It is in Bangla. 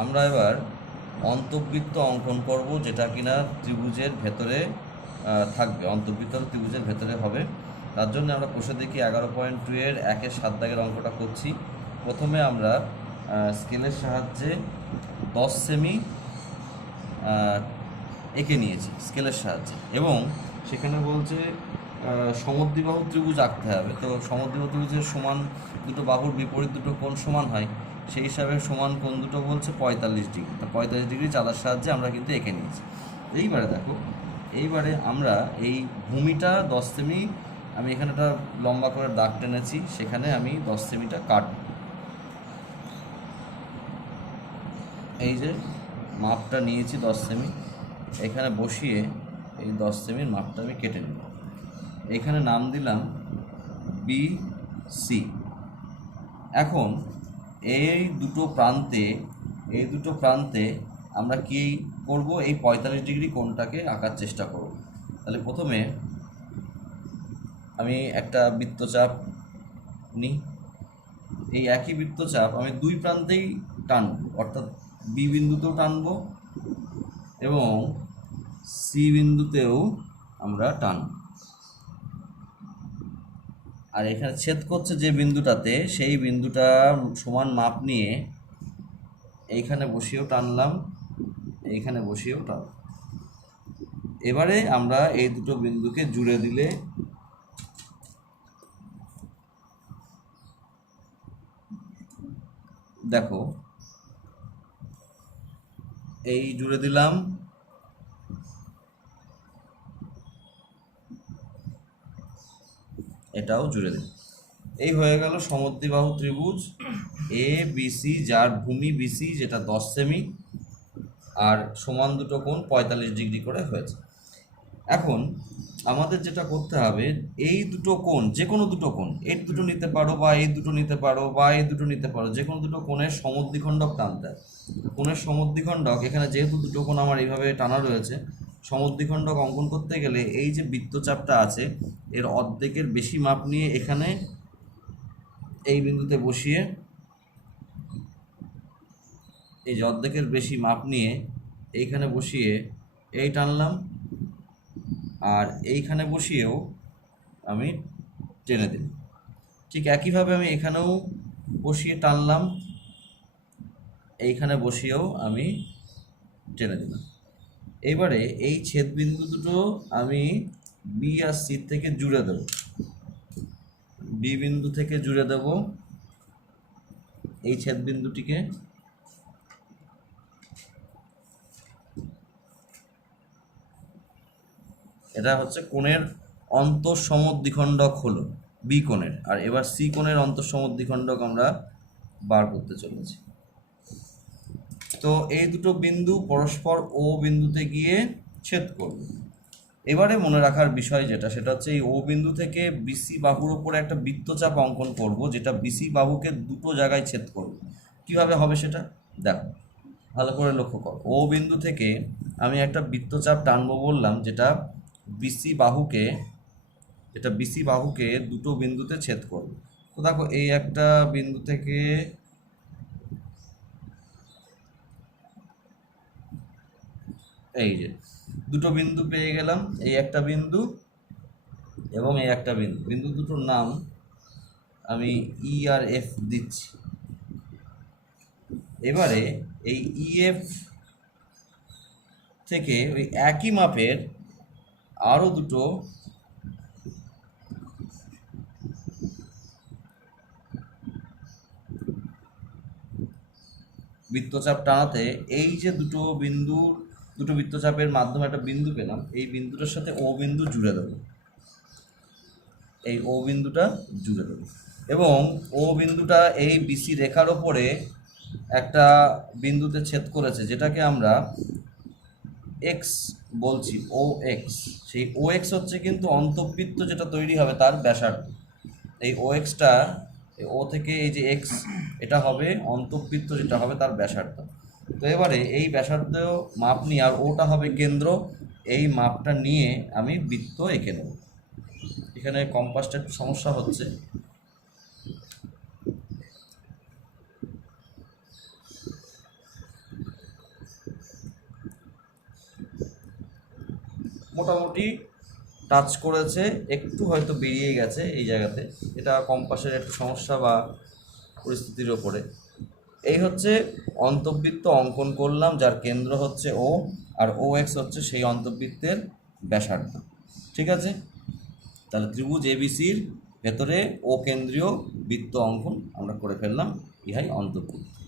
আমরা এবার অন্তবৃত্ত অঙ্কন করব যেটা কিনা ত্রিভুজের ভেতরে থাকবে। অন্তবৃত্ত ত্রিভুজের ভেতরে হবে। তার জন্য আমরা কষে দেখি এগারো পয়েন্ট টু এর একের সাত দাগের অঙ্কটা করছি। প্রথমে আমরা স্কেলের সাহায্যে দশ সেমি এঁকে নিয়েছি স্কেলের সাহায্যে। এবং সেখানে বলছে আহ, সমদ্বিবাহু ত্রিভুজ আঁকতে হবে। তো সমদ্বিবাহু ত্রিভুজের সমান দুটো বাহুর বিপরীত দুটো কোণ সমান হয়। সেই হিসাবে সমান কোণ দুটো বলছে পঁয়তাল্লিশ ডিগ্রি। তো পঁয়তাল্লিশ ডিগ্রি চালার সাহায্যে আমরা কিন্তু এঁকে নিয়েছি। এইবারে দেখো, এইবারে আমরা এই ভূমিটা দশ সেমি, আমি এখানে একটা লম্বা করে দাগ টেনেছি, সেখানে আমি দশ সেমিটা কাটব। এই যে মাপটা নিয়েছি দশ সেমি, এখানে বসিয়ে এই দশ সেমির মাপটা আমি কেটে নেব। এখানে নাম দিলাম বি সি। এখন এই দুটো প্রান্তে, এই দুটো প্রান্তে আমরা কি করব? এই পঁয়তাল্লিশ ডিগ্রি কোণটাকে আঁকার চেষ্টা করব। তাহলে প্রথমে আমি একটা বৃত্তচাপ নিই এই একই বৃত্তচাপ আমি দুই প্রান্তেই টানব, অর্থাৎ বি বিন্দুতেও টানব এবং সি বিন্দুতেও আমরা টানব। আর এখানে ছেদ করছে যে বিন্দুটাতে, সেই বিন্দুটা সমান মাপ নিয়ে এইখানে বসিয়েও টানলাম, এইখানে বসিয়েও টানলাম। এবারে আমরা এই দুটো বিন্দুকে জুড়ে দিলে দেখো, এই জুড়ে দিলাম এটাও জুড়ে দিন। এই হয়ে গেল সমদ্বিবাহু ত্রিভুজ। এ বিসি যার ভূমি বিসি যেটা দশ সেমি, আর সমান দুটো কোণ পঁয়তাল্লিশ ডিগ্রি করে হয়েছে। এখন আমাদের যেটা করতে হবে, এই দুটো কোণ, যে কোনো দুটো কোণ এই দুটো নিতে পারো বা এই দুটো নিতে পারো বা এই দুটো নিতে পারো, যে কোনো দুটো কোণের সমদ্বিখণ্ডক টানতে হবে কোণের সমদ্বিখণ্ডক, এখানে যেহেতু দুটো কোণ আমার এইভাবে টানা রয়েছে সমদ্বিখণ্ডক অঙ্কন করতে গেলে এই যে বৃত্তচাপটা আছে, এর অর্ধেকের বেশি মাপ নিয়ে এখানে এই বিন্দুতে বসিয়ে এই যে অর্ধেকের বেশি মাপ নিয়ে এইখানে বসিয়ে এই টানলাম আর এইখানে বসিয়েও আমি টেনে দিলাম। ঠিক একইভাবে আমি এখানেও বসিয়ে টানলাম, এইখানে বসিয়েও আমি টেনে দিলাম। এবারে এই ছেদ বিন্দু দুটো আমি বি আর সি থেকে জুড়ে দেব। বি বিন্দু থেকে জুড়ে দেব এই ছেদ বিন্দুটিকে এটা হচ্ছে কোণের অন্তঃসমদ্বিখণ্ডক হলো বি কোণের। আর এবার সি কোণের অন্তঃসমদ্বিখণ্ডক আমরা বার করতে চলেছি। তো এই দুটো বিন্দু পরস্পর ও বিন্দুতে গিয়ে ছেদ করবে। এবারে মনে রাখার বিষয় যেটা, সেটা হচ্ছে এই ও বিন্দু থেকে বিসি বাহুর উপরে একটা বৃত্তচাপ অঙ্কন করব, যেটা বিসি বাহুকে দুটো জায়গায় ছেদ করবে। কীভাবে হবে সেটা? দেখো, ভালো করে লক্ষ্য করো। ও বিন্দু থেকে আমি একটা বৃত্তচাপ টানবো বললাম, যেটা বিসি বাহুকে, যেটা বিসি বাহুকে দুটো বিন্দুতে ছেদ করবে। তো দেখো, এই একটা বিন্দু থেকে এই যে, দুটো বিন্দু পেয়ে গেলাম, এই একটা বিন্দু এবং এই একটা বিন্দু। বিন্দু দুটোর নাম আমি ই আর এফ দিচ্ছি। এবারে এই ইএফ থেকে ওই একই মাপের আরও দুটো বৃত্তচাপ টানাতে এই যে দুটো বিন্দুর দুটো বৃত্তচাপের মাধ্যমে একটা বিন্দু পেলাম, এই বিন্দুটার সাথে ও বিন্দু জুড়ে দেবো। এই ও বিন্দুটা জুড়ে দেবো। এবং ও বিন্দুটা এই বিসি রেখার ওপরে একটা বিন্দুতে ছেদ করেছে, যেটাকে আমরা এক্স বলছি ও এক্স সেই ও এক্স হচ্ছে কিন্তু অন্তবৃত্ত যেটা তৈরি হবে তার ব্যাসার্ধ। এই ও এক্সটা ও থেকে এই যে এক্স এটা হবে অন্তবৃত্ত যেটা হবে তার ব্যাসার্ধ। তো এবারে এই ব্যাসার্ধ মাপ নিয়ে আর ওটা হবে কেন্দ্র, এই মাপটা নিয়ে আমি বৃত্ত এঁকে নেব। এখানে কম্পাসটা একটু সমস্যা হচ্ছে। মোটামুটি টাচ করেছে, একটু হয়তো বেরিয়ে গেছে এই জায়গাতে। এটা কম্পাসের একটু সমস্যা বা পরিস্থিতির ওপরে। এই হচ্ছে অন্তবৃত্ত অঙ্কন করলাম, যার কেন্দ্র হচ্ছে ও আর ও এক্স হচ্ছে সেই অন্তবৃত্তের ব্যাসার্ধ। ঠিক আছে? তাহলে ত্রিভুজ এবিসির ভেতরে ও কেন্দ্রীয় বৃত্ত অঙ্কন আমরা করে ফেললাম, ইহাই অন্তর্ভুক্ত